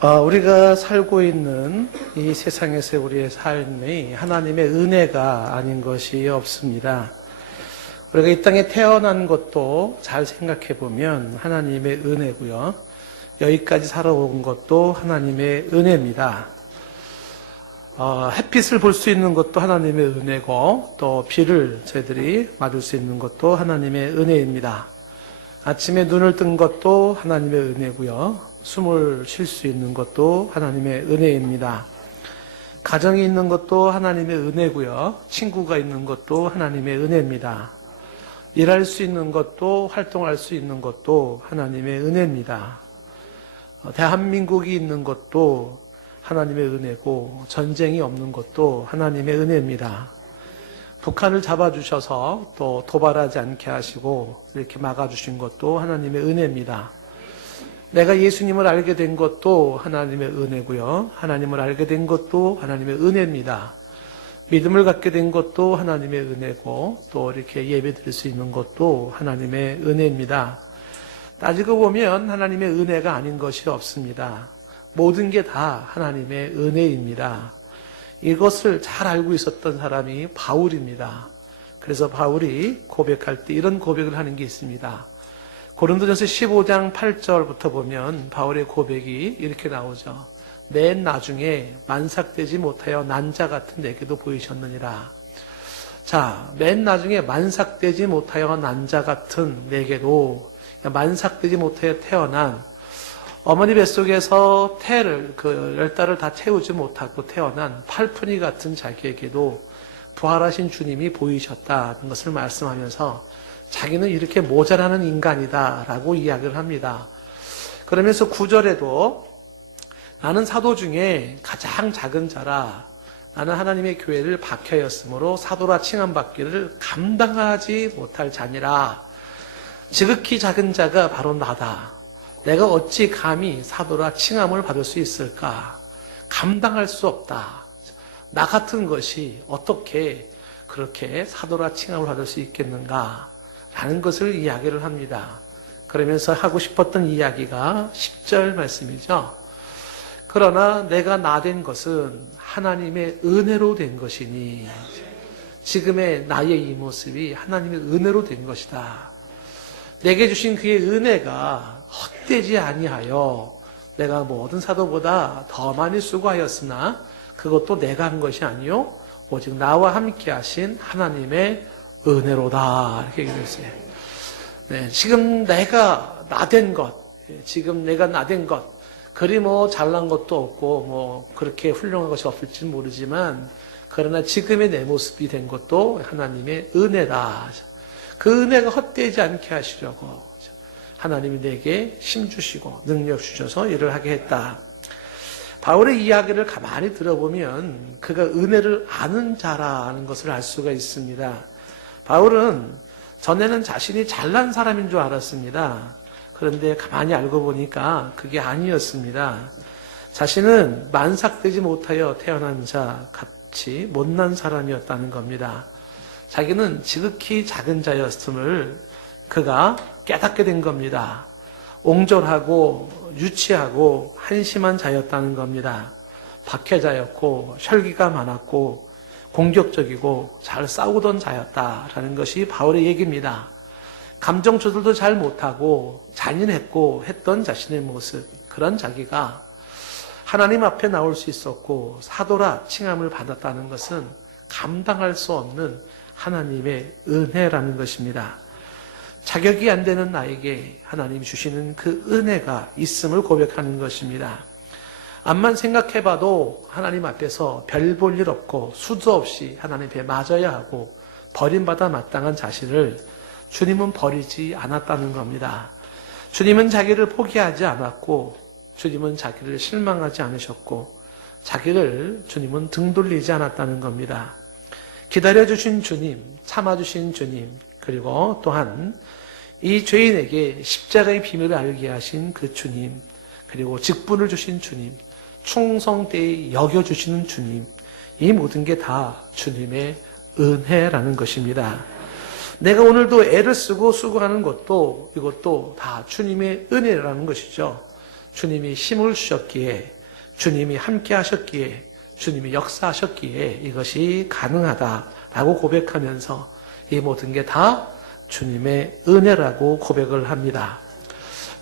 우리가 살고 있는 이 세상에서 우리의 삶이 하나님의 은혜가 아닌 것이 없습니다. 우리가 이 땅에 태어난 것도 잘 생각해 보면 하나님의 은혜고요. 여기까지 살아온 것도 하나님의 은혜입니다. 햇빛을 볼 수 있는 것도 하나님의 은혜고, 또 비를 저희들이 맞을 수 있는 것도 하나님의 은혜입니다. 아침에 눈을 뜬 것도 하나님의 은혜고요. 숨을 쉴 수 있는 것도 하나님의 은혜입니다. 가정이 있는 것도 하나님의 은혜고요. 친구가 있는 것도 하나님의 은혜입니다. 일할 수 있는 것도, 활동할 수 있는 것도 하나님의 은혜입니다. 대한민국이 있는 것도 하나님의 은혜고, 전쟁이 없는 것도 하나님의 은혜입니다. 북한을 잡아주셔서 또 도발하지 않게 하시고 이렇게 막아주신 것도 하나님의 은혜입니다. 내가 예수님을 알게 된 것도 하나님의 은혜고요. 하나님을 알게 된 것도 하나님의 은혜입니다. 믿음을 갖게 된 것도 하나님의 은혜고, 또 이렇게 예배 드릴 수 있는 것도 하나님의 은혜입니다. 따지고 보면 하나님의 은혜가 아닌 것이 없습니다. 모든 게 다 하나님의 은혜입니다. 이것을 잘 알고 있었던 사람이 바울입니다. 그래서 바울이 고백할 때 이런 고백을 하는 게 있습니다. 고린도전서 15장 8절부터 보면 바울의 고백이 이렇게 나오죠. 맨 나중에 만삭되지 못하여 난 자 같은 내게도 보이셨느니라. 자, 맨 나중에 만삭되지 못하여 난 자 같은 내게도, 만삭되지 못하여 태어난, 어머니 뱃속에서 태를, 그 10달을 다 태우지 못하고 태어난 팔푼이 같은 자기에게도 부활하신 주님이 보이셨다는 것을 말씀하면서 자기는 이렇게 모자라는 인간이다라고 이야기를 합니다. 그러면서 9절에도 나는 사도 중에 가장 작은 자라, 나는 하나님의 교회를 박혀였으므로 사도라 칭함받기를 감당하지 못할 자니라. 지극히 작은 자가 바로 나다. 내가 어찌 감히 사도라 칭함을 받을 수 있을까? 감당할 수 없다. 나 같은 것이 어떻게 그렇게 사도라 칭함을 받을 수 있겠는가? 라는 것을 이야기를 합니다. 그러면서 하고 싶었던 이야기가 10절 말씀이죠. 그러나 내가 나 된 것은 하나님의 은혜로 된 것이니, 지금의 나의 이 모습이 하나님의 은혜로 된 것이다. 내게 주신 그의 은혜가 헛되지 아니하여 내가 모든 사도보다 더 많이 수고하였으나 그것도 내가 한 것이 아니요 오직 나와 함께 하신 하나님의 은혜로다. 이렇게 얘기했어요. 네, 지금 내가 나된 것, 지금 내가 나된 것, 그리 뭐 잘난 것도 없고 뭐 그렇게 훌륭한 것이 없을지는 모르지만, 그러나 지금의 내 모습이 된 것도 하나님의 은혜다. 그 은혜가 헛되지 않게 하시려고 하나님이 내게 힘 주시고 능력 주셔서 일을 하게 했다. 바울의 이야기를 가만히 들어보면 그가 은혜를 아는 자라는 것을 알 수가 있습니다. 바울은 전에는 자신이 잘난 사람인 줄 알았습니다. 그런데 가만히 알고 보니까 그게 아니었습니다. 자신은 만삭되지 못하여 태어난 자 같이 못난 사람이었다는 겁니다. 자기는 지극히 작은 자였음을 그가 깨닫게 된 겁니다. 옹졸하고 유치하고 한심한 자였다는 겁니다. 박해자였고 혈기가 많았고 공격적이고 잘 싸우던 자였다라는 것이 바울의 얘기입니다. 감정 조절도 잘 못하고 잔인했고 했던 자신의 모습, 그런 자기가 하나님 앞에 나올 수 있었고 사도라 칭함을 받았다는 것은 감당할 수 없는 하나님의 은혜라는 것입니다. 자격이 안 되는 나에게 하나님 주시는 그 은혜가 있음을 고백하는 것입니다. 암만 생각해봐도 하나님 앞에서 별 볼 일 없고 수도 없이 하나님 앞에 맞아야 하고 버림받아 마땅한 자신을 주님은 버리지 않았다는 겁니다. 주님은 자기를 포기하지 않았고, 주님은 자기를 실망하지 않으셨고, 자기를 주님은 등 돌리지 않았다는 겁니다. 기다려주신 주님, 참아주신 주님, 그리고 또한 이 죄인에게 십자가의 비밀을 알게 하신 그 주님, 그리고 직분을 주신 주님, 충성되이 여겨주시는 주님, 이 모든 게 다 주님의 은혜라는 것입니다. 내가 오늘도 애를 쓰고 수고하는 것도, 이것도 다 주님의 은혜라는 것이죠. 주님이 힘을 주셨기에, 주님이 함께 하셨기에, 주님이 역사하셨기에 이것이 가능하다라고 고백하면서 이 모든 게 다 주님의 은혜라고 고백을 합니다.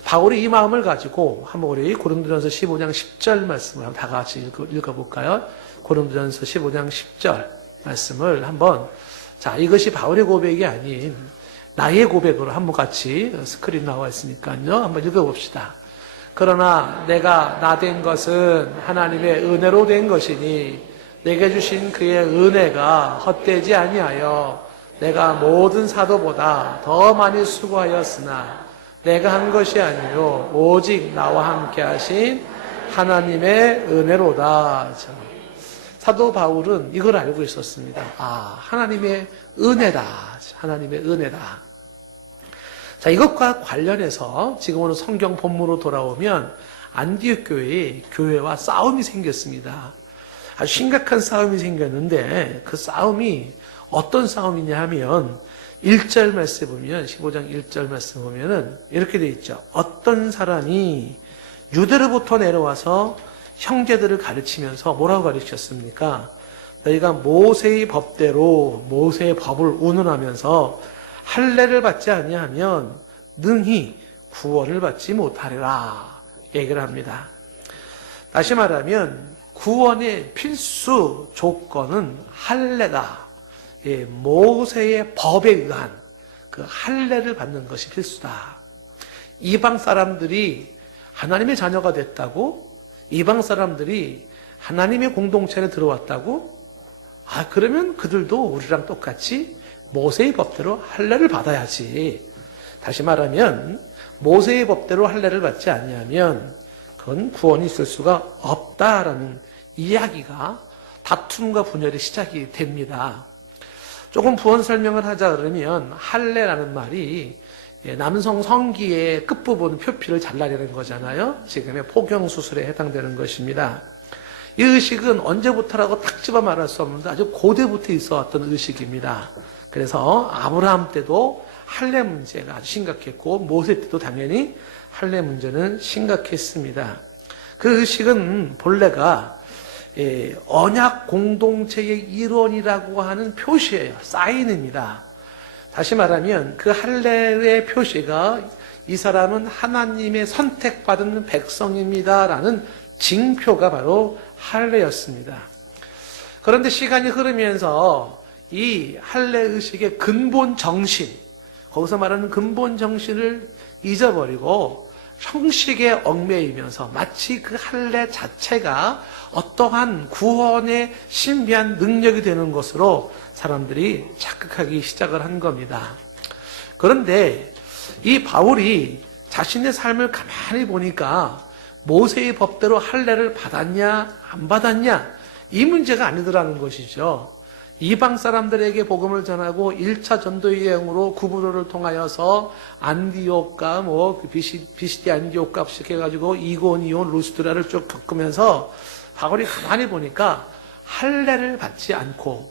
바울이 이 마음을 가지고 한번 우리 고린도전서 15장 10절 말씀을 다 같이 읽어볼까요? 고린도전서 15장 10절 말씀을 한번, 자, 이것이 바울의 고백이 아닌 나의 고백으로 한번 같이 스크린 나와 있으니까요. 한번 읽어봅시다. 그러나 내가 나 된 것은 하나님의 은혜로 된 것이니 내게 주신 그의 은혜가 헛되지 아니하여 내가 모든 사도보다 더 많이 수고하였으나 내가 한 것이 아니요 오직 나와 함께 하신 하나님의 은혜로다. 사도 바울은 이걸 알고 있었습니다. 아, 하나님의 은혜다. 하나님의 은혜다. 자, 이것과 관련해서 지금 오늘 성경 본문으로 돌아오면 안디옥 교회에 교회와 싸움이 생겼습니다. 아주 심각한 싸움이 생겼는데 그 싸움이 어떤 싸움이냐 하면 1절 말씀 보면 15장 1절 말씀 보면은 이렇게 돼 있죠. 어떤 사람이 유대로부터 내려와서 형제들을 가르치면서 뭐라고 가르쳤습니까? 너희가 모세의 법대로 모세의 법을 운운하면서 할례를 받지 아니하면 능히 구원을 받지 못하리라 얘기를 합니다. 다시 말하면 구원의 필수 조건은 할례다. 예, 모세의 법에 의한 그 할례를 받는 것이 필수다. 이방 사람들이 하나님의 자녀가 됐다고? 이방 사람들이 하나님의 공동체에 들어왔다고? 아, 그러면 그들도 우리랑 똑같이 모세의 법대로 할례를 받아야지. 다시 말하면 모세의 법대로 할례를 받지 아니하면 그건 구원이 있을 수가 없다라는 이야기가 다툼과 분열의 시작이 됩니다. 조금 부연 설명을 하자 그러면 할례라는 말이 남성 성기의 끝부분 표피를 잘라내는 거잖아요. 지금의 포경수술에 해당되는 것입니다. 이 의식은 언제부터라고 탁 집어 말할 수 없는데 아주 고대부터 있어 왔던 의식입니다. 그래서 아브라함 때도 할례 문제가 아주 심각했고 모세 때도 당연히 할례 문제는 심각했습니다. 그 의식은 본래가 언약 공동체의 일원이라고 하는 표시예요. 사인입니다. 다시 말하면 그 할례의 표시가 이 사람은 하나님의 선택받은 백성입니다라는 징표가 바로 할례였습니다. 그런데 시간이 흐르면서 이 할례 의식의 근본 정신, 거기서 말하는 근본 정신을 잊어버리고 형식에 얽매이면서 마치 그 할례 자체가 어떠한 구원의 신비한 능력이 되는 것으로 사람들이 착각하기 시작을 한 겁니다. 그런데 이 바울이 자신의 삶을 가만히 보니까 모세의 법대로 할례를 받았냐 안 받았냐 이 문제가 아니더라는 것이죠. 이방 사람들에게 복음을 전하고 1차 전도 여행으로 구브로를 통하여서 안디옥과 비시디 안디옥과 시작해가지고 이고니온 루스드라를 쭉 겪으면서 바울이 가만히 보니까 할례를 받지 않고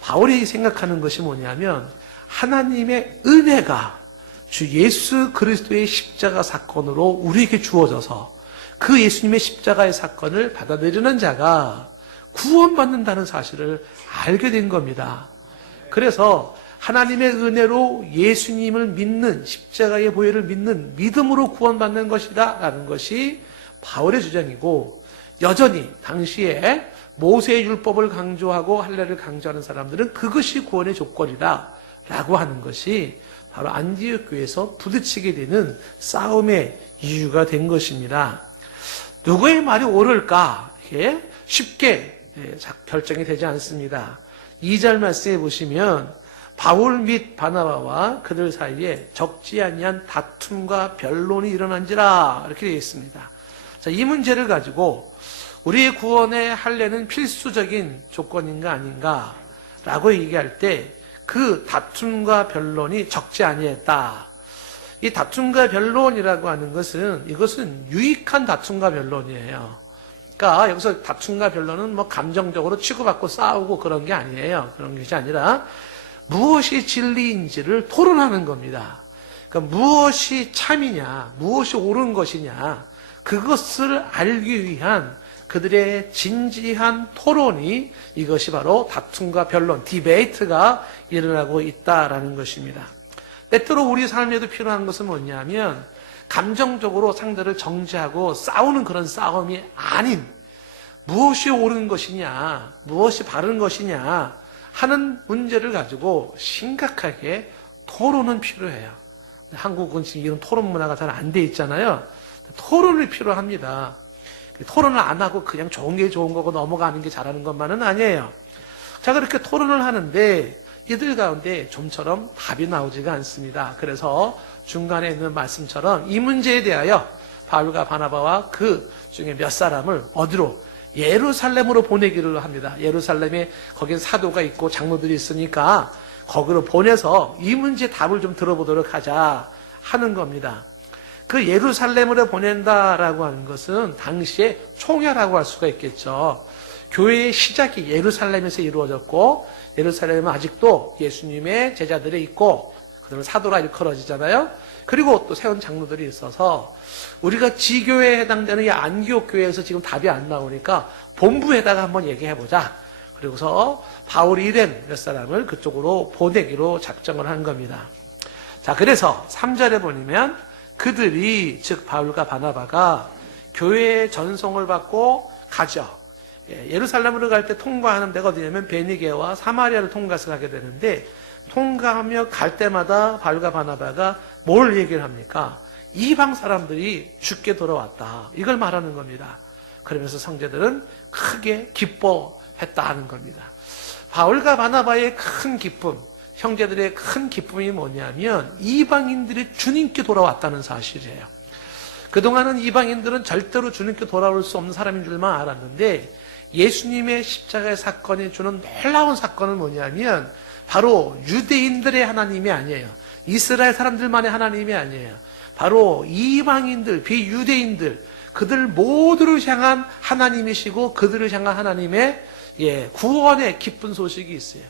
바울이 생각하는 것이 뭐냐면 하나님의 은혜가 주 예수 그리스도의 십자가 사건으로 우리에게 주어져서 그 예수님의 십자가의 사건을 받아들이는 자가 구원받는다는 사실을 알게 된 겁니다. 그래서 하나님의 은혜로 예수님을 믿는 십자가의 보혈을 믿는 믿음으로 구원받는 것이다 라는 것이 바울의 주장이고 여전히 당시에 모세의 율법을 강조하고 할례를 강조하는 사람들은 그것이 구원의 조건이다 라고 하는 것이 바로 안디옥 교회에서 부딪히게 되는 싸움의 이유가 된 것입니다. 누구의 말이 옳을까? 이게 쉽게 결정이 되지 않습니다. 2절 말씀에 보시면 바울 및 바나바와 그들 사이에 적지 아니한 다툼과 변론이 일어난지라 이렇게 되어 있습니다. 자, 이 문제를 가지고 우리의 구원의 할례는 필수적인 조건인가 아닌가 라고 얘기할 때 그 다툼과 변론이 적지 아니했다. 이 다툼과 변론이라고 하는 것은 이것은 유익한 다툼과 변론이에요. 그러니까 여기서 다툼과 변론은 뭐 감정적으로 치고받고 싸우고 그런 게 아니에요. 그런 것이 아니라 무엇이 진리인지를 토론하는 겁니다. 그러니까 무엇이 참이냐, 무엇이 옳은 것이냐, 그것을 알기 위한 그들의 진지한 토론이 이것이 바로 다툼과 변론, 디베이트가 일어나고 있다라는 것입니다. 때때로 우리 삶에도 필요한 것은 뭐냐면 감정적으로 상대를 정죄하고 싸우는 그런 싸움이 아닌 무엇이 옳은 것이냐, 무엇이 바른 것이냐 하는 문제를 가지고 심각하게 토론은 필요해요. 한국은 지금 이런 토론 문화가 잘 안 돼 있잖아요. 토론이 필요합니다. 토론을 안 하고 그냥 좋은 게 좋은 거고 넘어가는 게 잘하는 것만은 아니에요. 자, 그렇게 토론을 하는데 이들 가운데 좀처럼 답이 나오지가 않습니다. 그래서 중간에 있는 말씀처럼 이 문제에 대하여 바울과 바나바와 그 중에 몇 사람을 어디로? 예루살렘으로 보내기를 합니다. 예루살렘에 거긴 사도가 있고 장로들이 있으니까 거기로 보내서 이 문제의 답을 좀 들어보도록 하자 하는 겁니다. 그 예루살렘으로 보낸다라고 하는 것은 당시에 총회라고 할 수가 있겠죠. 교회의 시작이 예루살렘에서 이루어졌고 예루살렘은 아직도 예수님의 제자들이 있고 그들은 사도라 일컬어지잖아요. 그리고 또 세운 장로들이 있어서 우리가 지교회에 해당되는 이 안디옥 교회에서 지금 답이 안 나오니까 본부에다가 한번 얘기해보자. 그리고서 바울이 일행 몇 사람을 그쪽으로 보내기로 작정을 한 겁니다. 자, 그래서 3절에 보면 그들이 즉 바울과 바나바가 교회의 전송을 받고 가죠. 예루살렘으로 갈 때 통과하는 데가 어디냐면 베니게와 사마리아를 통과해서 가게 되는데 통과하며 갈 때마다 바울과 바나바가 뭘 얘기를 합니까? 이방 사람들이 죽게 돌아왔다. 이걸 말하는 겁니다. 그러면서 형제들은 크게 기뻐했다는 겁니다. 바울과 바나바의 큰 기쁨, 형제들의 큰 기쁨이 뭐냐면 이방인들이 주님께 돌아왔다는 사실이에요. 그동안은 이방인들은 절대로 주님께 돌아올 수 없는 사람인 줄만 알았는데 예수님의 십자가의 사건이 주는 놀라운 사건은 뭐냐면 바로 유대인들의 하나님이 아니에요. 이스라엘 사람들만의 하나님이 아니에요. 바로 이방인들, 비유대인들, 그들 모두를 향한 하나님이시고 그들을 향한 하나님의 구원의 기쁜 소식이 있어요.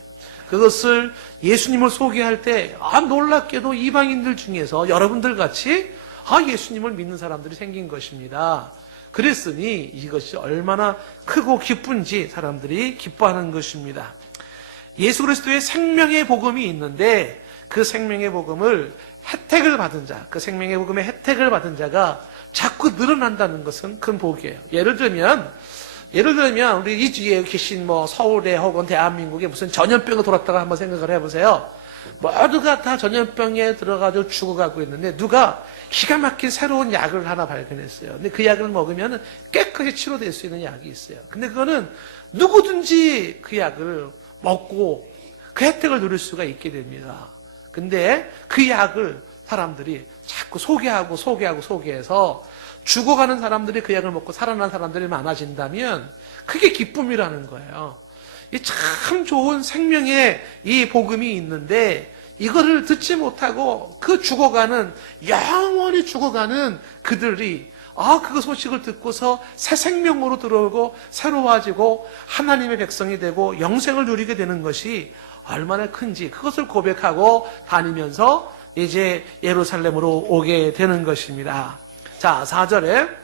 그것을 예수님을 소개할 때 놀랍게도 이방인들 중에서 여러분들 같이 예수님을 믿는 사람들이 생긴 것입니다. 그랬으니 이것이 얼마나 크고 기쁜지 사람들이 기뻐하는 것입니다. 예수 그리스도의 생명의 복음이 있는데 그 생명의 복음을 혜택을 받은 자, 그 생명의 복음의 혜택을 받은 자가 자꾸 늘어난다는 것은 큰 복이에요. 예를 들면 우리 이 주위에 계신 서울에 혹은 대한민국에 무슨 전염병이 돌았다가 한번 생각을 해보세요. 모두가 다 전염병에 들어가서 죽어가고 있는데 누가 기가 막힌 새로운 약을 하나 발견했어요. 근데 그 약을 먹으면 깨끗이 치료될 수 있는 약이 있어요. 근데 그거는 누구든지 그 약을 먹고 그 혜택을 누릴 수가 있게 됩니다. 근데 그 약을 사람들이 자꾸 소개해서 죽어가는 사람들이 그 약을 먹고 살아난 사람들이 많아진다면 그게 기쁨이라는 거예요. 이 참 좋은 생명의 이 복음이 있는데 이거를 듣지 못하고 영원히 죽어가는 그들이 그 소식을 듣고서 새 생명으로 들어오고 새로워지고 하나님의 백성이 되고 영생을 누리게 되는 것이 얼마나 큰지 그것을 고백하고 다니면서 이제 예루살렘으로 오게 되는 것입니다. 자, 4절에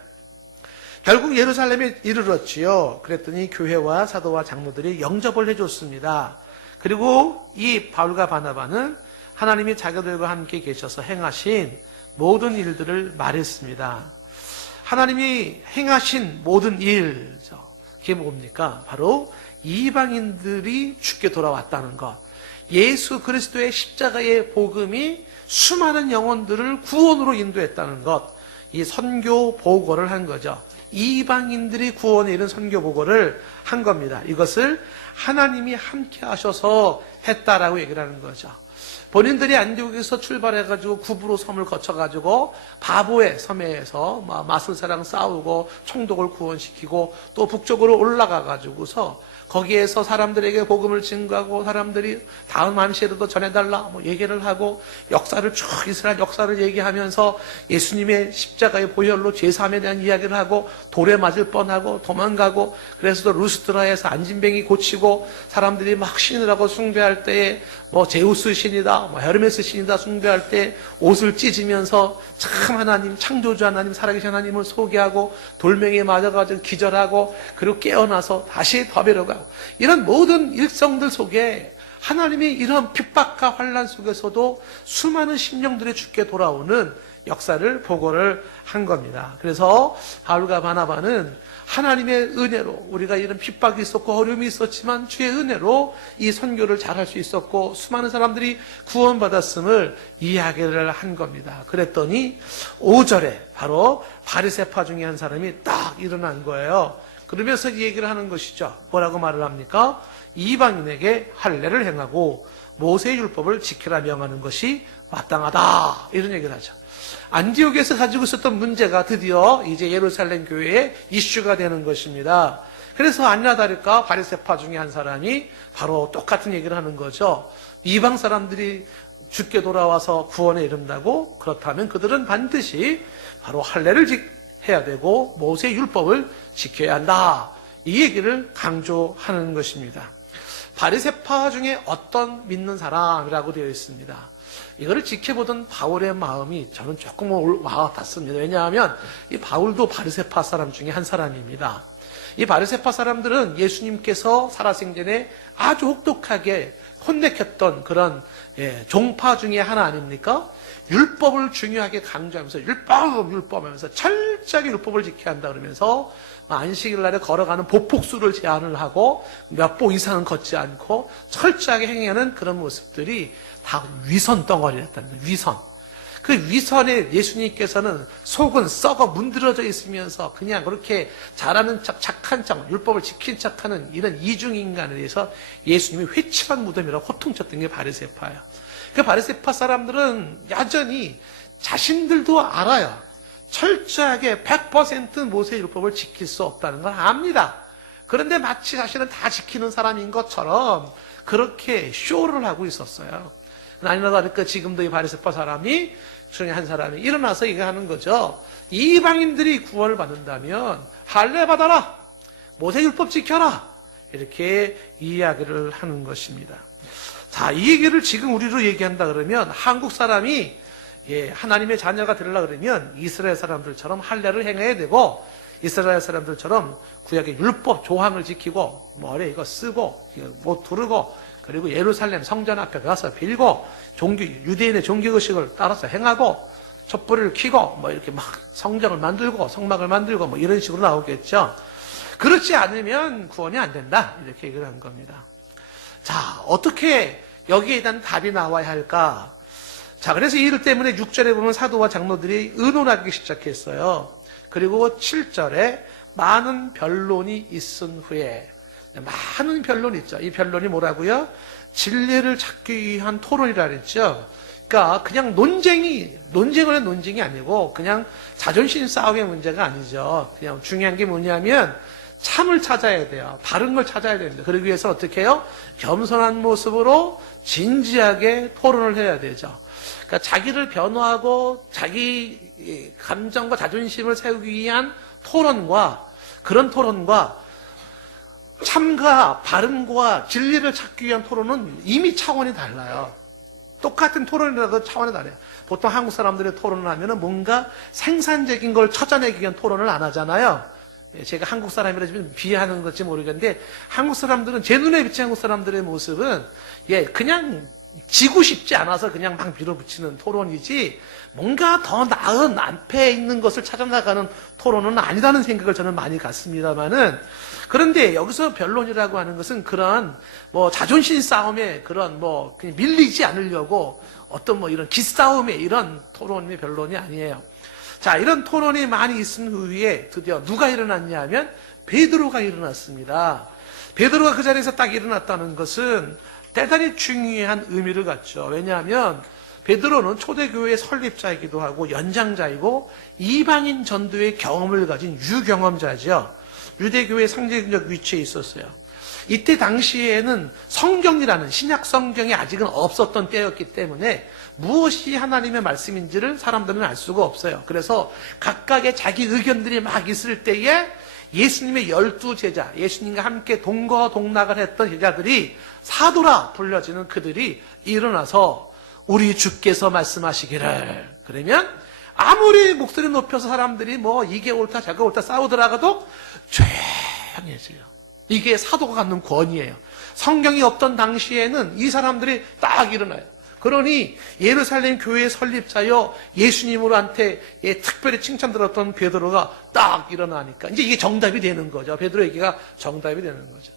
결국 예루살렘에 이르렀지요. 그랬더니 교회와 사도와 장로들이 영접을 해줬습니다. 그리고 이 바울과 바나바는 하나님이 자기들과 함께 계셔서 행하신 모든 일들을 말했습니다. 하나님이 행하신 모든 일, 그게 뭡니까? 바로 이방인들이 죽게 돌아왔다는 것. 예수 그리스도의 십자가의 복음이 수많은 영혼들을 구원으로 인도했다는 것. 이 선교 보고를 한 거죠. 이방인들이 구원에 이른 선교 보고를 한 겁니다. 이것을 하나님이 함께 하셔서 했다라고 얘기를 하는 거죠. 본인들이 안디옥에서 출발해가지고 구브로 섬을 거쳐가지고 바보의 섬에서 마술사랑 싸우고 총독을 구원시키고 또 북쪽으로 올라가가지고서 거기에서 사람들에게 복음을 증거하고 사람들이 다음 안시에도 전해달라 얘기를 하고 역사를 쭉 이스라엘 역사를 얘기하면서 예수님의 십자가의 보혈로 죄사함에 대한 이야기를 하고 돌에 맞을 뻔하고 도망가고 그래서 또 루스드라에서 안진뱅이 고치고 사람들이 막 신을 하고 숭배할 때에 제우스 신이다 우리가 헤르메스 신이다 숭배할 때 옷을 찢으면서 참 하나님, 창조주 하나님, 살아계신 하나님을 소개하고 돌멩이에 맞아가지고 기절하고 그리고 깨어나서 다시 더 배려가고 이런 모든 일성들 속에 하나님의 이런 핍박과 환난 속에서도 수많은 심령들이 주께 돌아오는 역사를 보고를 한 겁니다. 그래서 바울과 바나바는 하나님의 은혜로 우리가 이런 핍박이 있었고 어려움이 있었지만 주의 은혜로 이 선교를 잘할 수 있었고 수많은 사람들이 구원받았음을 이야기를 한 겁니다. 그랬더니 5절에 바로 바리새파 중에 한 사람이 딱 일어난 거예요. 그러면서 이 얘기를 하는 것이죠. 뭐라고 말을 합니까? 이방인에게 할례를 행하고 모세의 율법을 지키라 명하는 것이 마땅하다, 이런 얘기를 하죠. 안디옥에서 가지고 있었던 문제가 드디어 이제 예루살렘 교회에 이슈가 되는 것입니다. 그래서 아니나 다를까 바리새파 중에 한 사람이 바로 똑같은 얘기를 하는 거죠. 이방 사람들이 주께 돌아와서 구원에 이른다고? 그렇다면 그들은 반드시 바로 할례를 해야 되고 모세의 율법을 지켜야 한다, 이 얘기를 강조하는 것입니다. 바리새파 중에 어떤 믿는 사람이라고 되어 있습니다. 이거를 지켜보던 바울의 마음이 저는 조금 와닿습니다. 왜냐하면 이 바울도 바리새파 사람 중에 한 사람입니다. 이 바리새파 사람들은 예수님께서 살아생전에 아주 혹독하게 혼내켰던 그런 종파 중에 하나 아닙니까? 율법을 중요하게 강조하면서 율법 하면서 철저하게 율법을 지켜야 한다 그러면서 안식일 날에 걸어가는 보폭수를 제한을 하고 몇 보 이상은 걷지 않고 철저하게 행하는 그런 모습들이 다 위선 덩어리였다는 거예요. 위선. 그 위선에 예수님께서는 속은 썩어 문드러져 있으면서 그냥 그렇게 잘하는 척, 착한 척, 율법을 지킨 척하는 이런 이중인간에 대해서 예수님이 회칠한 무덤이라고 호통쳤던 게 바리새파예요. 그 바리새파 사람들은 여전히 자신들도 알아요. 철저하게 100% 모세의 율법을 지킬 수 없다는 걸 압니다. 그런데 마치 자신은 다 지키는 사람인 것처럼 그렇게 쇼를 하고 있었어요. 아니나 다를까 지금도 이 바리새파 사람이 중에 한 사람이 일어나서 이거 하는 거죠. 이방인들이 구원을 받는다면 할례 받아라, 모세 율법 지켜라, 이렇게 이야기를 하는 것입니다. 자, 이 얘기를 지금 우리로 얘기한다 그러면 한국 사람이 하나님의 자녀가 되려고 그러면 이스라엘 사람들처럼 할례를 행해야 되고 이스라엘 사람들처럼 구약의 율법 조항을 지키고 머리에 이거 쓰고 옷 두르고 그리고 예루살렘 성전 앞에 가서 빌고 유대인의 종교의식을 따라서 행하고 촛불을 켜고 뭐 이렇게 막 성전을 만들고 성막을 만들고 뭐 이런 식으로 나오겠죠. 그렇지 않으면 구원이 안 된다, 이렇게 얘기를 한 겁니다. 자, 어떻게 여기에 대한 답이 나와야 할까? 자, 그래서 이일 때문에 6절에 보면 사도와 장로들이 의논하기 시작했어요. 그리고 7절에 많은 변론이 있은 후에, 많은 변론이 있죠. 이 변론이 뭐라고요? 진리를 찾기 위한 토론이라 그랬죠. 그러니까 그냥 논쟁을 한 논쟁이 아니고 그냥 자존심 싸움의 문제가 아니죠. 그냥 중요한 게 뭐냐면 참을 찾아야 돼요. 바른 걸 찾아야 됩니다. 그러기 위해서 어떻게 해요? 겸손한 모습으로 진지하게 토론을 해야 되죠. 그러니까 자기를 변호하고 자기 감정과 자존심을 세우기 위한 토론과 그런 토론과 참과 바른과 진리를 찾기 위한 토론은 이미 차원이 달라요. 똑같은 토론이라도 차원이 달라요. 보통 한국 사람들의 토론을 하면은 뭔가 생산적인 걸 찾아내기 위한 토론을 안 하잖아요. 제가 한국 사람이라 좀 비하하는 건지 모르겠는데 한국 사람들은 제 눈에 비친 한국 사람들의 모습은 그냥 지고 싶지 않아서 그냥 막 밀어붙이는 토론이지 뭔가 더 나은 앞에 있는 것을 찾아나가는 토론은 아니라는 생각을 저는 많이 갖습니다만은 그런데 여기서 변론이라고 하는 것은 그런 뭐 자존심 싸움에 그런 뭐 그냥 밀리지 않으려고 어떤 뭐 이런 기싸움의 이런 토론의 변론이 아니에요. 자, 이런 토론이 많이 있은 후에 드디어 누가 일어났냐 하면 베드로가 일어났습니다. 베드로가 그 자리에서 딱 일어났다는 것은 대단히 중요한 의미를 갖죠. 왜냐하면 베드로는 초대교회의 설립자이기도 하고 연장자이고 이방인 전도의 경험을 가진 유경험자죠. 유대교회의 상징적 위치에 있었어요. 이때 당시에는 성경이라는 신약 성경이 아직은 없었던 때였기 때문에 무엇이 하나님의 말씀인지를 사람들은 알 수가 없어요. 그래서 각각의 자기 의견들이 막 있을 때에 예수님의 12제자, 예수님과 함께 동거동락을 했던 제자들이 사도라 불려지는 그들이 일어나서 우리 주께서 말씀하시기를. 그러면 아무리 목소리 높여서 사람들이 뭐 이게 옳다 저게 옳다 싸우더라도 조용해져요. 이게 사도가 갖는 권위예요. 성경이 없던 당시에는 이 사람들이 딱 일어나요. 그러니 예루살렘 교회의 설립자여 예수님으로한테 특별히 칭찬들었던 베드로가 딱 일어나니까 이제 이게 정답이 되는 거죠. 베드로 얘기가 정답이 되는 거죠.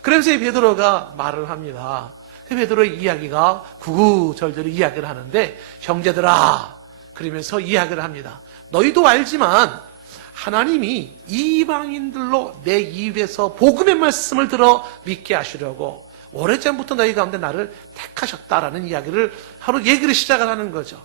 그래서 이 베드로가 말을 합니다. 베드로의 이야기가 구구절절히 이야기를 하는데, 형제들아, 그러면서 이야기를 합니다. 너희도 알지만 하나님이 이방인들로 내 입에서 복음의 말씀을 들어 믿게 하시려고 오래전부터 너희 가운데 나를 택하셨다라는 이야기를 하루 얘기를 시작을 하는 거죠.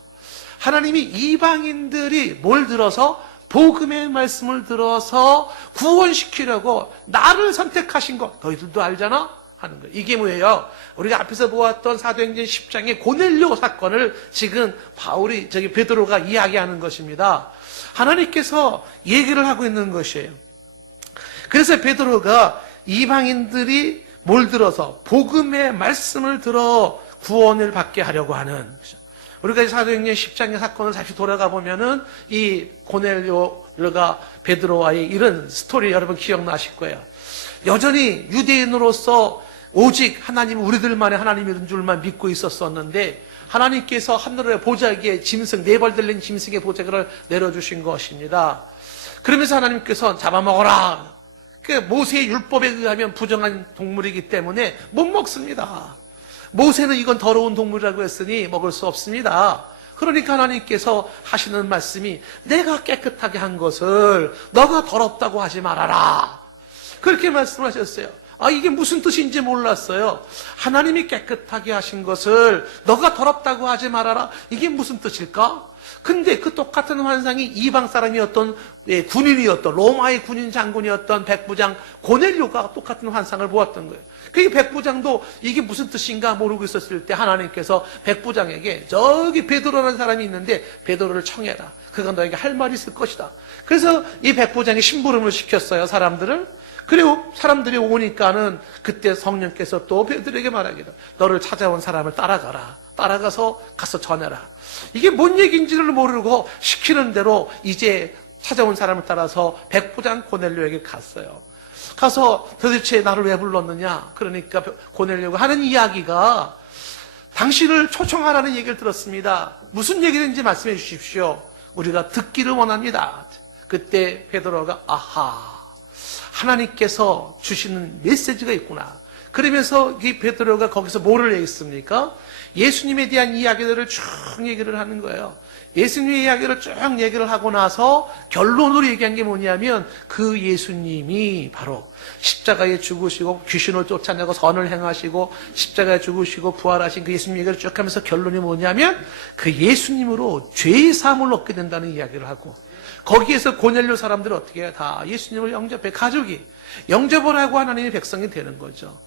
하나님이 이방인들이 뭘 들어서 복음의 말씀을 들어서 구원시키려고 나를 선택하신 것 너희들도 알잖아? 하는 거예요. 이게 뭐예요? 우리가 앞에서 보았던 사도행전 10장의 고넬료 사건을 지금 베드로가 이야기하는 것입니다. 하나님께서 얘기를 하고 있는 것이에요. 그래서 베드로가 이방인들이 뭘 들어서 복음의 말씀을 들어 구원을 받게 하려고 하는, 우리가 사도행전 10장의 사건을 다시 돌아가 보면은 이 고넬료가 베드로와의 이런 스토리 여러분 기억나실 거예요. 여전히 유대인으로서 오직 하나님, 우리들만의 하나님이란 줄만 믿고 있었었는데 하나님께서 하늘의 보자기에 짐승, 네벌 달린 짐승의 보자기를 내려주신 것입니다. 그러면서 하나님께서 잡아먹어라. 그 모세의 율법에 의하면 부정한 동물이기 때문에 못 먹습니다. 모세는 이건 더러운 동물이라고 했으니 먹을 수 없습니다. 그러니까 하나님께서 하시는 말씀이 내가 깨끗하게 한 것을 너가 더럽다고 하지 말아라. 그렇게 말씀하셨어요. 이게 무슨 뜻인지 몰랐어요. 하나님이 깨끗하게 하신 것을 너가 더럽다고 하지 말아라. 이게 무슨 뜻일까? 근데 그 똑같은 환상이 이방 사람이었던 군인이었던 로마의 군인 장군이었던 백부장 고넬료가 똑같은 환상을 보았던 거예요. 그 백부장도 이게 무슨 뜻인가 모르고 있었을 때 하나님께서 백부장에게 저기 베드로라는 사람이 있는데 베드로를 청해라. 그가 너에게 할 말이 있을 것이다. 그래서 이 백부장이 심부름을 시켰어요, 사람들을. 그리고 사람들이 오니까는 그때 성령께서 또 베드로에게 말하기를 너를 찾아온 사람을 따라가라. 따라가서 가서 전해라. 이게 뭔 얘기인지를 모르고 시키는 대로 이제 찾아온 사람을 따라서 백부장 고넬료에게 갔어요. 가서 도대체 나를 왜 불렀느냐? 그러니까 고넬료가 하는 이야기가 당신을 초청하라는 얘기를 들었습니다. 무슨 얘기인지 말씀해 주십시오. 우리가 듣기를 원합니다. 그때 베드로가 아하, 하나님께서 주시는 메시지가 있구나. 그러면서 이 베드로가 거기서 뭐를 얘기했습니까? 예수님에 대한 이야기들을 쭉 얘기를 하는 거예요. 예수님의 이야기를 쭉 얘기를 하고 나서 결론으로 얘기한 게 뭐냐면 그 예수님이 바로 십자가에 죽으시고 귀신을 쫓아내고 선을 행하시고 십자가에 죽으시고 부활하신 그 예수님 얘기를 쭉 하면서 결론이 뭐냐면 그 예수님으로 죄의 사함을 얻게 된다는 이야기를 하고, 거기에서 고넬료 사람들은 어떻게 해요? 다 예수님을 영접해. 가족이 영접을 하고 하나님의 백성이 되는 거죠.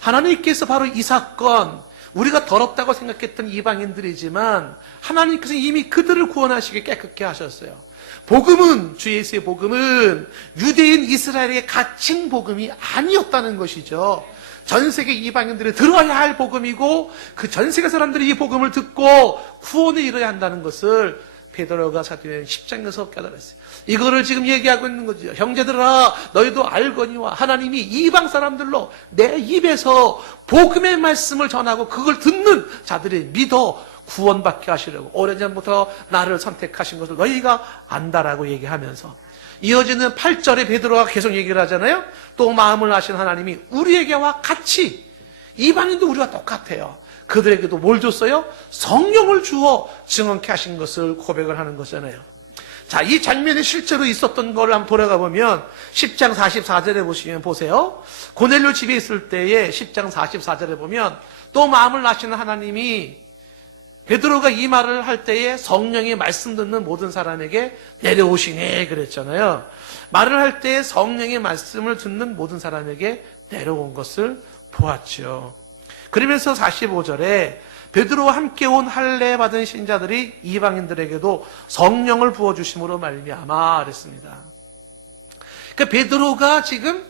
하나님께서 바로 이 사건, 우리가 더럽다고 생각했던 이방인들이지만 하나님께서 이미 그들을 구원하시게 깨끗게 하셨어요. 복음은, 주 예수의 복음은 유대인 이스라엘에게 갇힌 복음이 아니었다는 것이죠. 전 세계 이방인들이 들어야 할 복음이고 그 전 세계 사람들이 이 복음을 듣고 구원에 이뤄야 한다는 것을 베드로가 사도행전 10장에서 깨달았어요. 이거를 지금 얘기하고 있는 거죠. 형제들아, 너희도 알거니와 하나님이 이방 사람들로 내 입에서 복음의 말씀을 전하고 그걸 듣는 자들이 믿어 구원받게 하시려고 오래전부터 나를 선택하신 것을 너희가 안다라고 얘기하면서 이어지는 8절에 베드로가 계속 얘기를 하잖아요. 또 마음을 아신 하나님이 우리에게와 같이, 이방인도 우리와 똑같아요. 그들에게도 뭘 줬어요? 성령을 주어 증언케 하신 것을 고백을 하는 거잖아요. 자, 이 장면이 실제로 있었던 걸 한번 돌아가 보면 10장 44절에 보세요. 고넬료 집에 있을 때에 10장 44절에 보면 또 마음을 아시는 하나님이 베드로가 이 말을 할 때에 성령이 말씀 듣는 모든 사람에게 내려오시네 그랬잖아요. 말을 할 때에 성령의 말씀을 듣는 모든 사람에게 내려온 것을 보았죠. 그러면서 45절에 베드로와 함께 온 할례 받은 신자들이 이방인들에게도 성령을 부어주심으로 말미암아 그랬습니다. 그러니까 베드로가 지금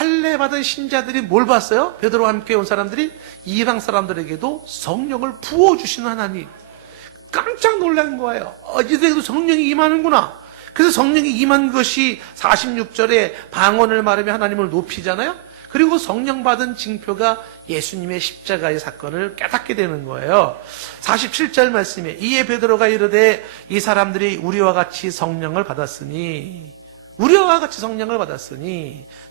할례 받은 신자들이 뭘 봤어요? 베드로와 함께 온 사람들이 이방 사람들에게도 성령을 부어주시는 하나님. 깜짝 놀란 거예요. 이들에게도 성령이 임하는구나. 그래서 성령이 임한 것이 46절에 방언을 말하며 하나님을 높이잖아요. 그리고 성령 받은 징표가 예수님의 십자가의 사건을 깨닫게 되는 거예요. 47절 말씀에 이에 베드로가 이르되 이 사람들이 우리와 같이 성령을 받았으니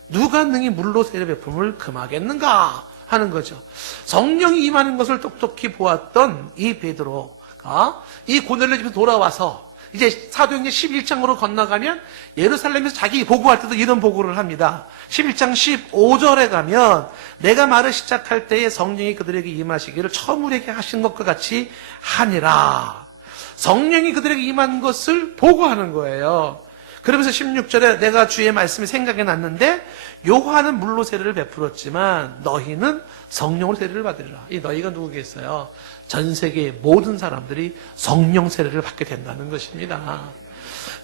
누가 능히 물로 세례 베품을 금하겠는가 하는 거죠. 성령이 임하는 것을 똑똑히 보았던 이 베드로가 이 고넬료 집에 돌아와서 이제 사도행전 11장으로 건너가면 예루살렘에서 자기 보고할 때도 이런 보고를 합니다. 11장 15절에 가면 내가 말을 시작할 때에 성령이 그들에게 임하시기를 처음으로 하신 것과 같이 하니라. 성령이 그들에게 임한 것을 보고하는 거예요. 그러면서 16절에 내가 주의 말씀이 생각이 났는데 요한은 물로 세례를 베풀었지만 너희는 성령으로 세례를 받으리라. 이 너희가 누구겠어요? 전 세계의 모든 사람들이 성령 세례를 받게 된다는 것입니다.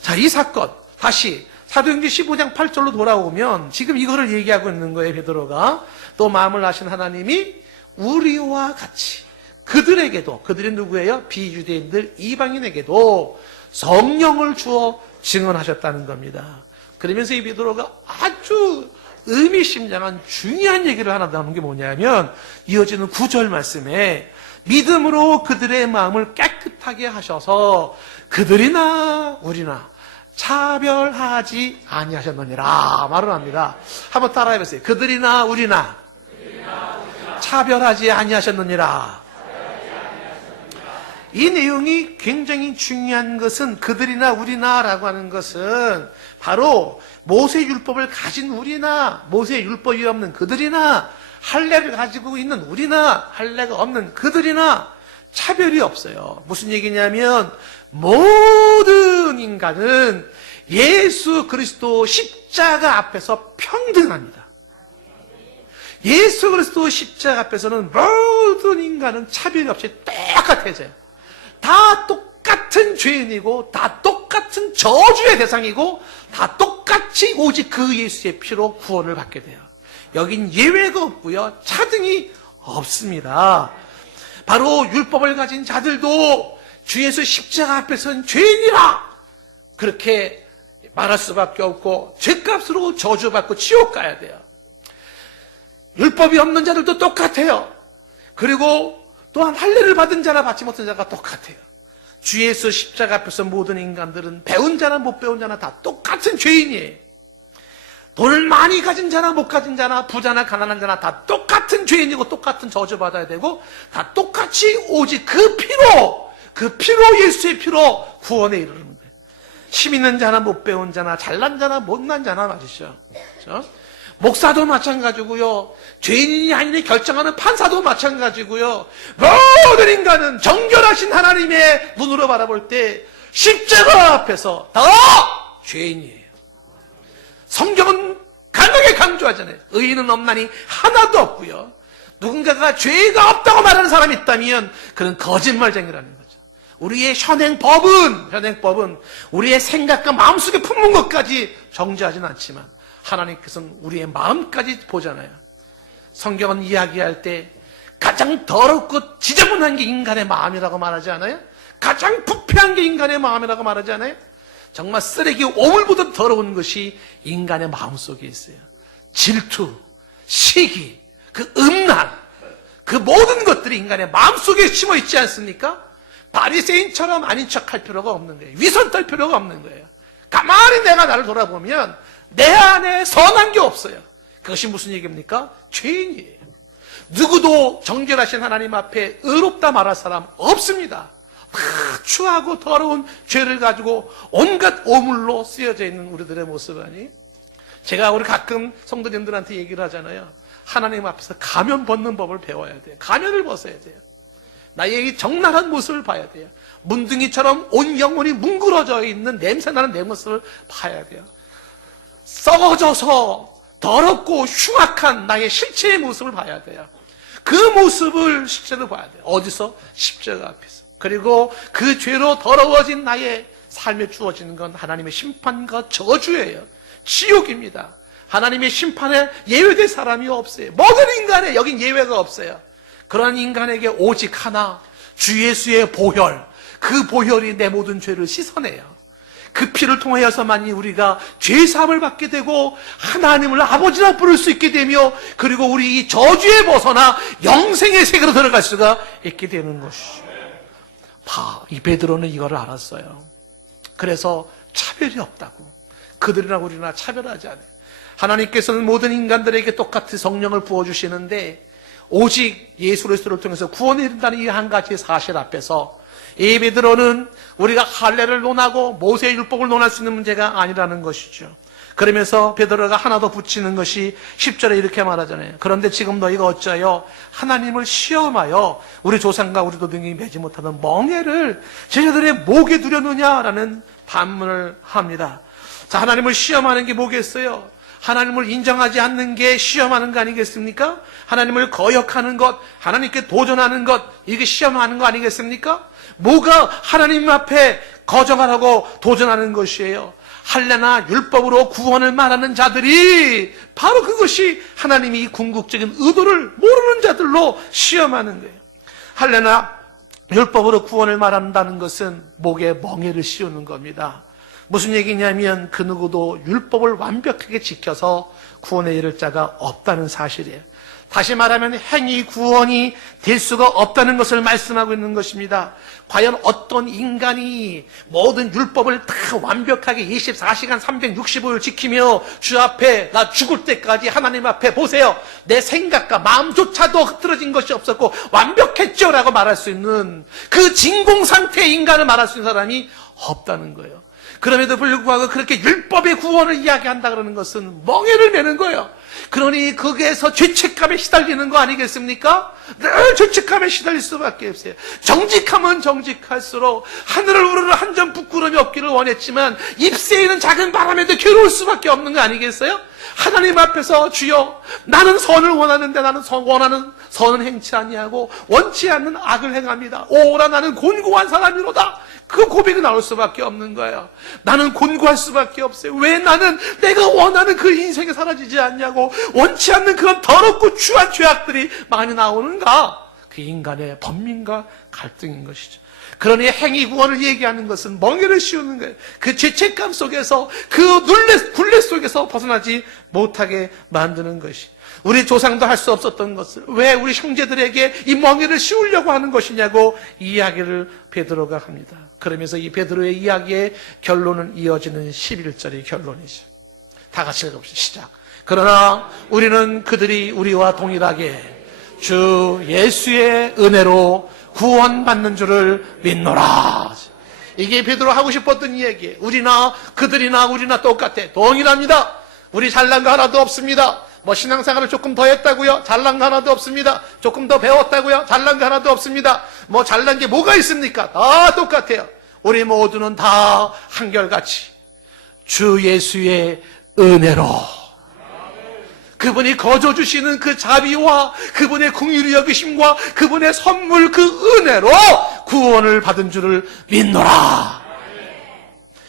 자, 이 사건 다시 사도행전 15장 8절로 돌아오면 지금 이거를 얘기하고 있는 거예요. 베드로가 또 마음을 아신 하나님이 우리와 같이 그들에게도, 그들이 누구예요? 비유대인들 이방인에게도 성령을 주어 증언하셨다는 겁니다. 그러면서 이 베드로가 아주 의미심장한 중요한 얘기를 하나 나오는 게 뭐냐면 이어지는 9절 말씀에 믿음으로 그들의 마음을 깨끗하게 하셔서 그들이나 우리나 차별하지 아니하셨느니라 말을 합니다. 한번 따라해보세요. 그들이나 우리나 차별하지 아니하셨느니라. 이 내용이 굉장히 중요한 것은 그들이나 우리나라고 하는 것은 바로 모세율법을 가진 우리나 모세율법이 없는 그들이나 할례를 가지고 있는 우리나 할례가 없는 그들이나 차별이 없어요. 무슨 얘기냐면 모든 인간은 예수 그리스도 십자가 앞에서 평등합니다. 예수 그리스도 십자가 앞에서는 모든 인간은 차별이 없이 똑같아져요. 다 똑같은 죄인이고 다 똑같은 저주의 대상이고 다 똑같이 오직 그 예수의 피로 구원을 받게 돼요. 여긴 예외가 없고요. 차등이 없습니다. 바로 율법을 가진 자들도 주 예수 십자가 앞에서는 죄인이라 그렇게 말할 수밖에 없고 죄값으로 저주받고 지옥 가야 돼요. 율법이 없는 자들도 똑같아요. 그리고 또한 할례를 받은 자나 받지 못한 자가 똑같아요. 주 예수 십자가 앞에서 모든 인간들은 배운 자나 못 배운 자나 다 똑같은 죄인이에요. 돈을 많이 가진 자나 못 가진 자나 부자나 가난한 자나 다 똑같은 죄인이고 똑같은 저주받아야 되고 다 똑같이 오직 그 피로 예수의 피로 구원에 이르는 거예요. 힘 있는 자나 못 배운 자나 잘난 자나 못난 자나 맞으시죠? 그렇죠? 목사도 마찬가지고요. 죄인이 아니니 결정하는 판사도 마찬가지고요. 모든 인간은 정결하신 하나님의 눈으로 바라볼 때 십자가 앞에서 다 죄인이에요. 성경은 강하게 강조하잖아요. 의인은 없나니 하나도 없고요. 누군가가 죄가 없다고 말하는 사람이 있다면 그는 거짓말쟁이라는 거죠. 우리의 현행법은 우리의 생각과 마음속에 품는 것까지 정죄하지는 않지만 하나님께서는 우리의 마음까지 보잖아요. 성경은 이야기할 때 가장 더럽고 지저분한 게 인간의 마음이라고 말하지 않아요? 가장 부패한 게 인간의 마음이라고 말하지 않아요? 정말 쓰레기 오물보다 더러운 것이 인간의 마음속에 있어요. 질투, 시기, 그 음란, 그 모든 것들이 인간의 마음속에 심어 있지 않습니까? 바리새인처럼 아닌 척할 필요가 없는 거예요. 위선 떨 필요가 없는 거예요. 가만히 내가 나를 돌아보면 내 안에 선한 게 없어요. 그것이 무슨 얘기입니까? 죄인이에요. 누구도 정결하신 하나님 앞에 의롭다 말할 사람 없습니다. 추하고 더러운 죄를 가지고 온갖 오물로 쓰여져 있는 우리들의 모습 아니? 제가 우리 가끔 성도님들한테 얘기를 하잖아요. 하나님 앞에서 가면 벗는 법을 배워야 돼요. 가면을 벗어야 돼요. 나의 이 적나라한 모습을 봐야 돼요. 문둥이처럼 온 영혼이 뭉그러져 있는 냄새나는 내 모습을 봐야 돼요. 썩어져서 더럽고 흉악한 나의 실체의 모습을 봐야 돼요. 그 모습을 실제로 봐야 돼요. 어디서? 십자가 앞에서. 그리고 그 죄로 더러워진 나의 삶에 주어지는 건 하나님의 심판과 저주예요. 지옥입니다. 하나님의 심판에 예외될 사람이 없어요. 모든 인간에 여긴 예외가 없어요. 그런 인간에게 오직 하나, 주 예수의 보혈, 그 보혈이 내 모든 죄를 씻어내요. 그 피를 통하여서만이 우리가 죄사함을 받게 되고 하나님을 아버지라 부를 수 있게 되며, 그리고 우리 이 저주에 벗어나 영생의 세계로 들어갈 수가 있게 되는 것이죠. 이 베드로는 이거를 알았어요. 그래서 차별이 없다고. 그들이나 우리나 차별하지 않아요. 하나님께서는 모든 인간들에게 똑같이 성령을 부어주시는데, 오직 예수 그리스도를 통해서 구원에 이른다는 이 한 가지 사실 앞에서 이 베드로는 우리가 할례를 논하고 모세의 율법을 논할 수 있는 문제가 아니라는 것이죠. 그러면서 베드로가 하나 더 붙이는 것이 10절에 이렇게 말하잖아요. 그런데 지금 너희가 어찌하여 하나님을 시험하여 우리 조상과 우리도 등이 매지 못하던 멍에를 제자들의 목에 두려느냐라는 반문을 합니다. 자, 하나님을 시험하는 게 뭐겠어요? 하나님을 인정하지 않는 게 시험하는 거 아니겠습니까? 하나님을 거역하는 것, 하나님께 도전하는 것, 이게 시험하는 거 아니겠습니까? 뭐가 하나님 앞에 거절하고 도전하는 것이에요? 할례나 율법으로 구원을 말하는 자들이 바로 그것이 하나님이 궁극적인 의도를 모르는 자들로 시험하는 거예요. 할례나 율법으로 구원을 말한다는 것은 목에 멍에를 씌우는 겁니다. 무슨 얘기냐면 그 누구도 율법을 완벽하게 지켜서 구원에 이를 자가 없다는 사실이에요. 다시 말하면 행위 구원이 될 수가 없다는 것을 말씀하고 있는 것입니다. 과연 어떤 인간이 모든 율법을 다 완벽하게 24시간 365일 지키며 주 앞에 나 죽을 때까지 하나님 앞에 보세요, 내 생각과 마음조차도 흐트러진 것이 없었고 완벽했죠 라고 말할 수 있는 그 진공 상태의 인간을 말할 수 있는 사람이 없다는 거예요. 그럼에도 불구하고 그렇게 율법의 구원을 이야기한다 그러는 것은 멍에를 매는 거예요. 그러니 거기에서 죄책감에 시달리는 거 아니겠습니까? 늘 죄책감에 시달릴 수밖에 없어요. 정직하면 정직할수록 하늘을 우러러 한 점 부끄러움이 없기를 원했지만 잎새에 있는 작은 바람에도 괴로울 수밖에 없는 거 아니겠어요? 하나님 앞에서 주여 나는 선을 원하는데 나는 원하는 선은 행치 아니하고 원치 않는 악을 행합니다. 오라 나는 곤고한 사람이로다. 그 고백이 나올 수밖에 없는 거예요. 나는 곤고할 수밖에 없어요. 왜 나는 내가 원하는 그 인생에 사라지지 않냐고, 원치 않는 그런 더럽고 추한 죄악들이 많이 나오는가? 그 인간의 번민과 갈등인 것이죠. 그러니 행위 구원을 얘기하는 것은 멍에를 씌우는 거예요. 그 죄책감 속에서, 그 굴레 속에서 벗어나지 못하게 만드는 것이. 우리 조상도 할 수 없었던 것을 왜 우리 형제들에게 이 멍에를 씌우려고 하는 것이냐고 이야기를 베드로가 합니다. 그러면서 이 베드로의 이야기의 결론은 이어지는 11절의 결론이죠. 다 같이 읽어봅시다. 시작. 그러나 우리는 그들이 우리와 동일하게 주 예수의 은혜로 구원받는 줄을 믿노라. 이게 베드로 하고 싶었던 이야기예요. 우리나 그들이나 우리나 똑같아. 동일합니다. 우리 잘난 거 하나도 없습니다. 뭐 신앙생활을 조금 더 했다고요? 잘난 거 하나도 없습니다. 조금 더 배웠다고요? 잘난 거 하나도 없습니다. 뭐 잘난 게 뭐가 있습니까? 다 똑같아요. 우리 모두는 다 한결같이 주 예수의 은혜로, 그분이 거저 주시는 그 자비와 그분의 긍휼히 여기심과 그분의 선물, 그 은혜로 구원을 받은 줄을 믿노라.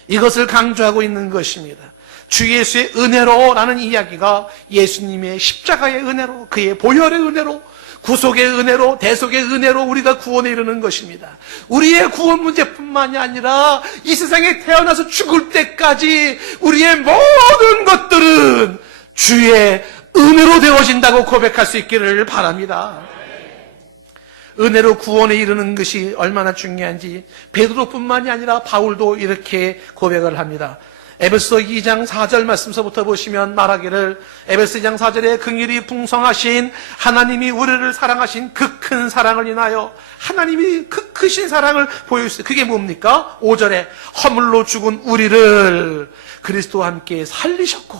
이것을 강조하고 있는 것입니다. 주 예수의 은혜로라는 이야기가 예수님의 십자가의 은혜로, 그의 보혈의 은혜로, 구속의 은혜로, 대속의 은혜로 우리가 구원에 이르는 것입니다. 우리의 구원 문제뿐만이 아니라 이 세상에 태어나서 죽을 때까지 우리의 모든 것들은 주의 은혜로 되어진다고 고백할 수 있기를 바랍니다. 은혜로 구원에 이르는 것이 얼마나 중요한지 베드로뿐만이 아니라 바울도 이렇게 고백을 합니다. 에베소 2장 4절 말씀서부터 보시면 말하기를, 에베소 2장 4절에 긍휼이 풍성하신 하나님이 우리를 사랑하신 그 큰 사랑을 인하여, 하나님이 그 크신 사랑을 보여주세요. 그게 뭡니까? 5절에 허물로 죽은 우리를 그리스도와 함께 살리셨고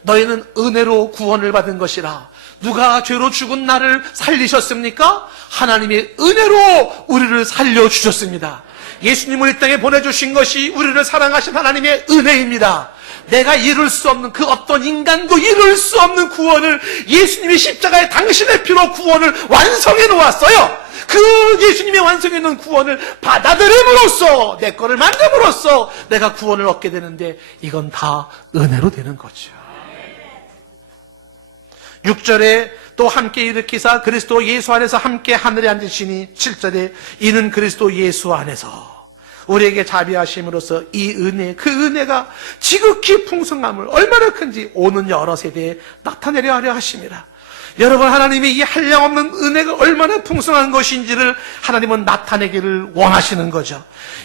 너희는 은혜로 구원을 받은 것이라. 누가 죄로 죽은 나를 살리셨습니까? 하나님의 은혜로 우리를 살려주셨습니다. 예수님을 이 땅에 보내주신 것이 우리를 사랑하신 하나님의 은혜입니다. 내가 이룰 수 없는, 그 어떤 인간도 이룰 수 없는 구원을 예수님이 십자가에 당신의 피로 구원을 완성해 놓았어요. 그 예수님의 완성해 놓은 구원을 받아들임으로써, 내 거를 만듦으로써 내가 구원을 얻게 되는데 이건 다 은혜로 되는 거죠. 6절에 또 함께 일으키사 그리스도 예수 안에서 함께 하늘에 앉으시니 7절에 이는 그리스도 예수 안에서 우리에게 자비하심으로써 이 은혜, 그 은혜가 지극히 풍성함을 얼마나 큰지 오는 여러 세대에 나타내려 하려 하심이라. 여러분, 하나님이 이 한량없는 은혜가 얼마나 풍성한 것인지를 하나님은 나타내기를 원하시는 거죠.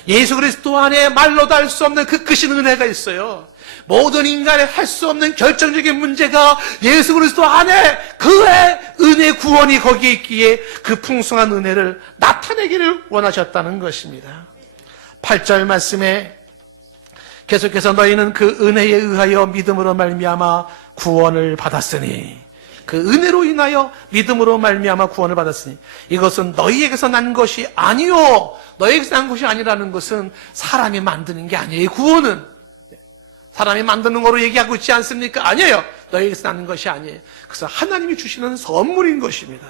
예수 그리스도 안에 말로도 할 수 없는 그 크신 은혜가 있어요. 모든 인간의 할 수 없는 결정적인 문제가 예수 그리스도 안에 그의 은혜 구원이 거기에 있기에 그 풍성한 은혜를 나타내기를 원하셨다는 것입니다. 8절 말씀에 계속해서 너희는 그 은혜에 의하여 믿음으로 말미암아 구원을 받았으니, 그 은혜로 인하여 믿음으로 말미암아 구원을 받았으니 이것은 너희에게서 난 것이 아니요, 너희에게서 난 것이 아니라는 것은 사람이 만드는 게 아니에요. 구원은 사람이 만드는 거로 얘기하고 있지 않습니까? 아니에요. 너희에게서 나는 것이 아니에요. 그래서 하나님이 주시는 선물인 것입니다.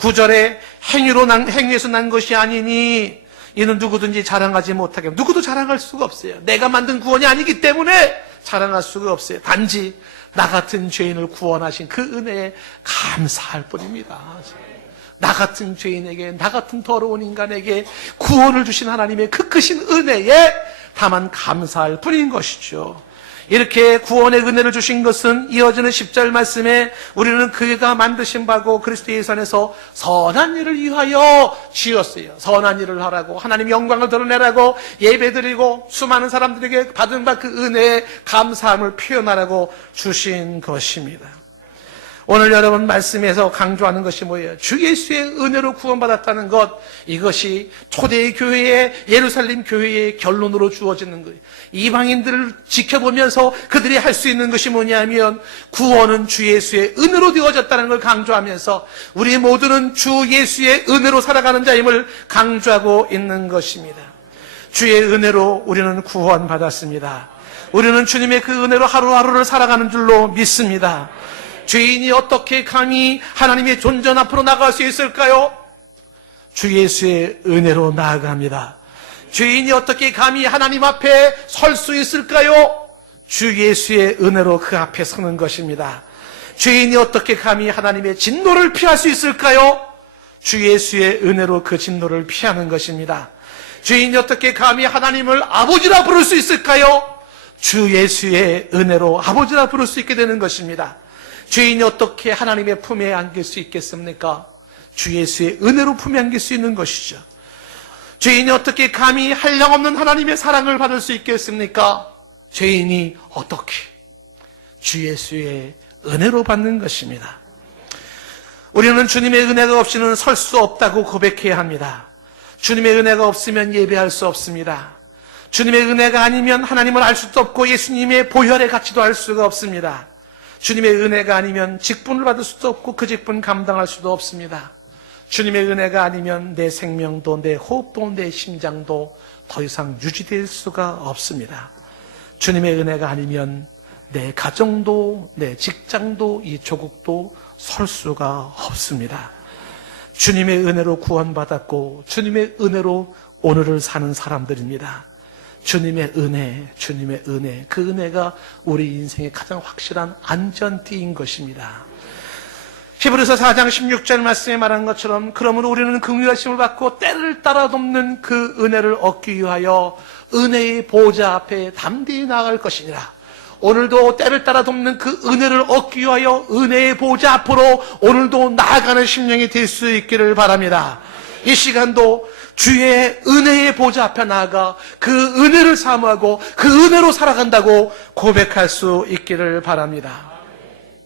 9절에 행위에서 난 것이 아니니 이는 누구든지 자랑하지 못하게, 누구도 자랑할 수가 없어요. 내가 만든 구원이 아니기 때문에 자랑할 수가 없어요. 단지 나 같은 죄인을 구원하신 그 은혜에 감사할 뿐입니다. 나 같은 죄인에게, 나 같은 더러운 인간에게 구원을 주신 하나님의 그 크신 은혜에 다만 감사할 뿐인 것이죠. 이렇게 구원의 은혜를 주신 것은 이어지는 10절 말씀에 우리는 그가 만드신 바고 그리스도 예수 안에서 선한 일을 위하여 지었어요. 선한 일을 하라고, 하나님 영광을 드러내라고, 예배드리고 수많은 사람들에게 받은 바 그 은혜에 감사함을 표현하라고 주신 것입니다. 오늘 여러분 말씀에서 강조하는 것이 뭐예요? 주 예수의 은혜로 구원받았다는 것, 이것이 초대의 교회의, 예루살렘 교회의 결론으로 주어지는 거예요. 이방인들을 지켜보면서 그들이 할 수 있는 것이 뭐냐면 구원은 주 예수의 은혜로 되어졌다는 걸 강조하면서 우리 모두는 주 예수의 은혜로 살아가는 자임을 강조하고 있는 것입니다. 주의 은혜로 우리는 구원받았습니다. 우리는 주님의 그 은혜로 하루하루를 살아가는 줄로 믿습니다. 죄인이 어떻게 감히 하나님의 존전 앞으로 나갈 수 있을까요? 주 예수의 은혜로 나아갑니다. 죄인이 어떻게 감히 하나님 앞에 설 수 있을까요? 주 예수의 은혜로 그 앞에 서는 것입니다. 죄인이 어떻게 감히 하나님의 진노를 피할 수 있을까요? 주 예수의 은혜로 그 진노를 피하는 것입니다. 죄인이 어떻게 감히 하나님을 아버지라 부를 수 있을까요? 주 예수의 은혜로 아버지라 부를 수 있게 되는 것입니다. 죄인이 어떻게 하나님의 품에 안길 수 있겠습니까? 주 예수의 은혜로 품에 안길 수 있는 것이죠. 죄인이 어떻게 감히 한량없는 하나님의 사랑을 받을 수 있겠습니까? 죄인이 어떻게 주 예수의 은혜로 받는 것입니다. 우리는 주님의 은혜가 없이는 설 수 없다고 고백해야 합니다. 주님의 은혜가 없으면 예배할 수 없습니다. 주님의 은혜가 아니면 하나님을 알 수도 없고 예수님의 보혈의 가치도 알 수가 없습니다. 주님의 은혜가 아니면 직분을 받을 수도 없고 그 직분 감당할 수도 없습니다. 주님의 은혜가 아니면 내 생명도, 내 호흡도, 내 심장도 더 이상 유지될 수가 없습니다. 주님의 은혜가 아니면 내 가정도, 내 직장도, 이 조국도 설 수가 없습니다. 주님의 은혜로 구원받았고 주님의 은혜로 오늘을 사는 사람들입니다. 주님의 은혜, 그 은혜가 우리 인생의 가장 확실한 안전띠인 것입니다. 히브리서 4장 16절 말씀에 말한 것처럼 그러므로 우리는 긍휼하심을 받고 때를 따라 돕는 그 은혜를 얻기 위하여 은혜의 보좌 앞에 담대히 나아갈 것이니라. 오늘도 때를 따라 돕는 그 은혜를 얻기 위하여 은혜의 보좌 앞으로 오늘도 나아가는 심령이 될 수 있기를 바랍니다. 이 시간도 주의 은혜의 보좌 앞에 나아가 그 은혜를 사모하고 그 은혜로 살아간다고 고백할 수 있기를 바랍니다.